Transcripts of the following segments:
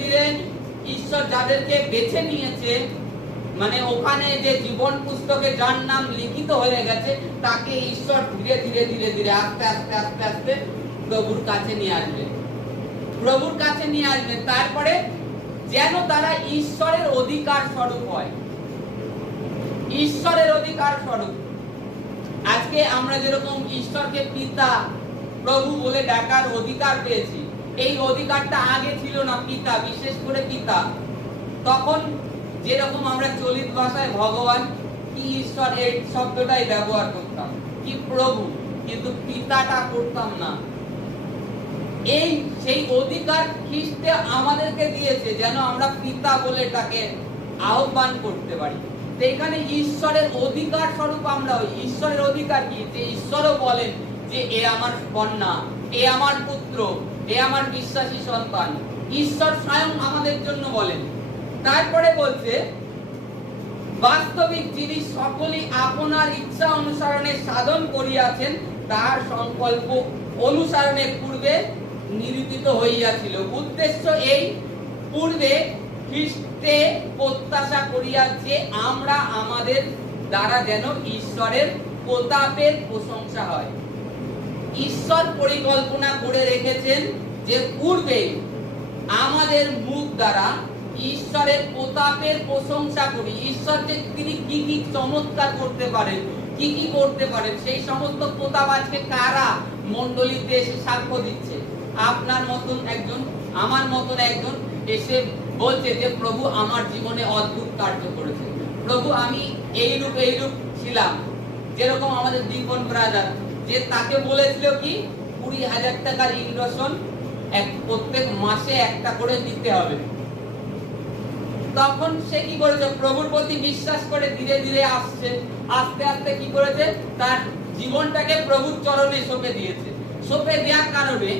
ধীরে ঈশ্বর যাদেরকে বেছে নিয়েছে, মানে ওখানে যে জীবন পুস্তকে যার নাম লিখিত হয়ে গেছে, তাকে ঈশ্বর ধীরে ধীরে ধীরে ধীরে আস্তে আস্তে আস্তে আস্তে প্রভুর কাছে নিয়ে আসবে, প্রভুর কাছে নিয়ে আসবে। তারপরে যেন তারা ঈশ্বরের অধিকার স্বরূপ হয়, ঈশ্বরের অধিকার স্বরূপ। আজকে আমরা যেরকম ঈশ্বরকে পিতা প্রভু বলে ডাকার অধিকার পেয়েছি, এই অধিকারটা আগে ছিল না। পিতা, বিশেষ করে পিতা, তখন যেরকম আমরা চলিত ভাষায় ভগবান কি ঈশ্বর এই শব্দটাই ব্যবহার করতাম, কি প্রভু, কিন্তু পিতাটা করতাম না। এই সেই অধিকার খ্রিস্টে আমাদেরকে দিয়েছে, যেন আমরা পিতা বলে তাকে আহ্বান করতে পারি। তো এখানে ঈশ্বরের অধিকার স্বরূপ আমরা হই। ঈশ্বরের অধিকার কি? যে ঈশ্বরও বলেন যে এ আমার কন্যা, এ আমার পুত্র, এ আমার বিশ্বাসী সন্তান। ঈশ্বর স্বয়ং আমাদের জন্য বলেন। তারপরে বলছে, বাস্তবিক যিনি সকলই আপনার ইচ্ছা অনুসরণে সাধন করিয়াছেন, তার সংকল্প অনুসরণে পূর্বে নিরূপিত হইয়াছিল। উদ্দেশ্য এই, পূর্বে খ্রিস্টে প্রত্যাশা করিয়া যে আমরা আমাদের দ্বারা যেন ঈশ্বরের প্রতাপের প্রশংসা হয়। ঈশ্বর পরিকল্পনা করে রেখেছেন যে পূর্বে আমাদের মুখ দ্বারা ঈশ্বরের প্রতাপের প্রশংসা করি। ঈশ্বর যে তিনি কি কি চমৎকার করতে পারেন, কি কি করতে পারেন, সেই সমস্ত প্রতাপ আজকে কারা মণ্ডলীতে এসে সাক্ষ্য দিচ্ছে। আপনার মতন একজন, আমার মতন একজন এসে বলছে যে প্রভু আমার জীবনে অদ্ভুত কার্য করেছে, প্রভু আমি এইরূপ ছিলাম। যেরকম আমাদের দীপন ব্রাদার, যে তাকে বলেছিল কি 20,000 টাকার ইনভেশন প্রত্যেক মাসে একটা করে দিতে হবে। তখন সে কি করেছে? প্রভুর প্রতি বিশ্বাস করে ধীরে ধীরে আসছে, আস্তে আস্তে কি করেছে? তার জীবনটাকে প্রভুর চরণে সঁপে দিয়েছে। সঁপে দেওয়ার কারণে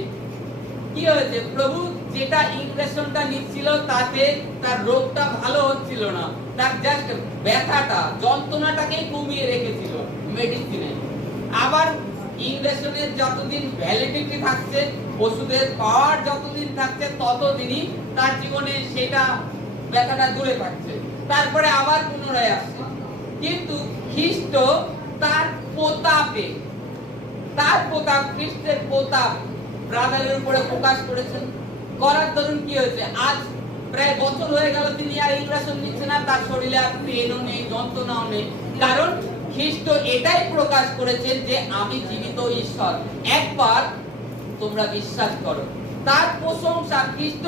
কি হয়েছে? প্রভু যেটা ইনভেশনটা নিচ্ছিল তাতে তার রোগটা ভালো হচ্ছিল না, তার জাস্ট ব্যথাটা, যন্ত্রণাটাকে কমিয়ে রেখেছিল মেডিসিনে। আবার ইনভেশনের যতদিন ভ্যালিডিটি থাকছে, ওষুধের পাওয়ার যতদিন থাকছে, ততদিনই তার জীবনে সেটা ব্যথাটা দূরে থাকছে। তারপরে আবার পুনরায় আসছে। কিন্তু খ্রিস্ট তার প্রতাপে, খ্রিস্টের প্রতাপ ব্রাদারের উপরে প্রকাশ করেছেন। করার দরুন কি হয়েছে? আজ প্রায় বছর হয়ে গেল তিনি আর ইনভেশন নিচ্ছে না, তার শরীরে আর পেনও নেই, যন্ত্রণাও নেই। কারণ খ্রিস্ট এটাই প্রকাশ করেছেন যে আমি জীবিত ঈশ্বর, একবার তোমরা বিশ্বাস করো। তার প্রশংসা খ্রিস্ট